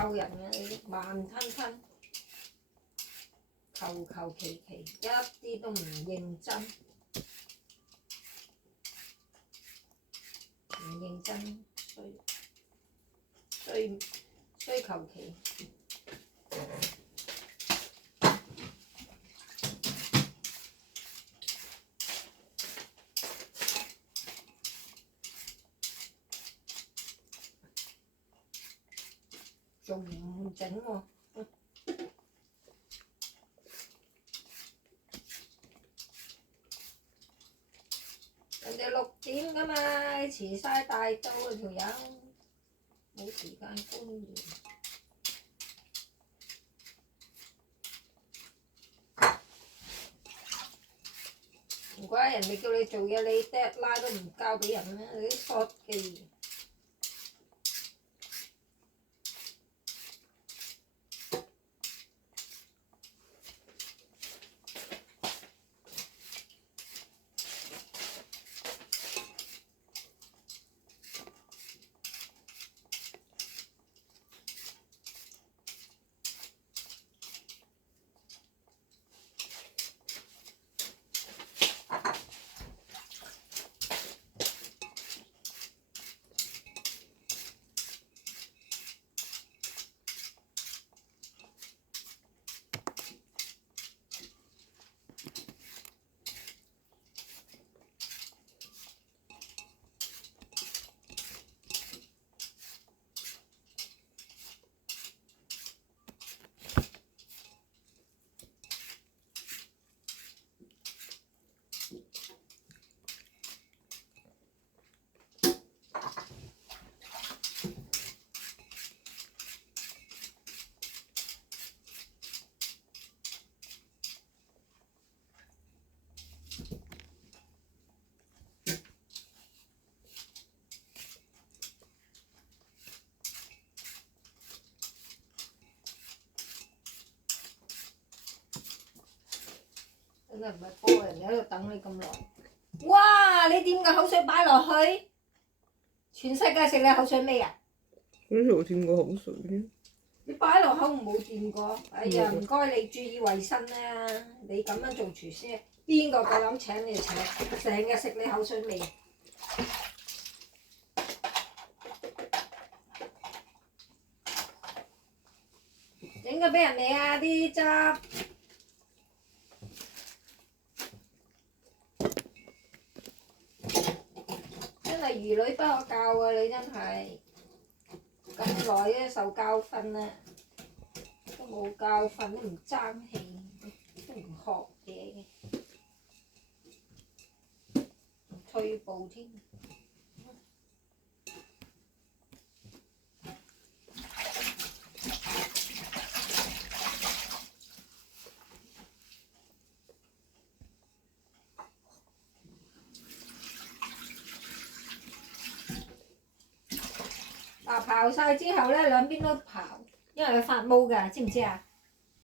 救人嘅，你慢吞吞，求求其其，一啲都唔認真，唔認真，衰求其。仲唔整喎？人哋6點㗎嘛，遲晒大到啊條友，冇時間觀念。唔怪人哋叫你做嘢，你 deadline 都唔交俾人啦，你啲 short 機。真係唔係波，人哋喺度等你咁耐。哇！你掂個口水擺落去，全世界食你口水味啊！好似我掂過口水嘅。你擺落口冇掂過，哎呀唔該你注意衞生啦！你咁樣做廚師，邊個夠膽請你請？成日食你口水味。整咗俾人哋啊啲汁！真係兒女不可教啊！你真係咁耐都受教訓啦，都冇教訓，都唔爭氣，都唔學嘢嘅，退步添。刨晒之後咧，兩邊都刨，因為佢發毛㗎，知唔知啊？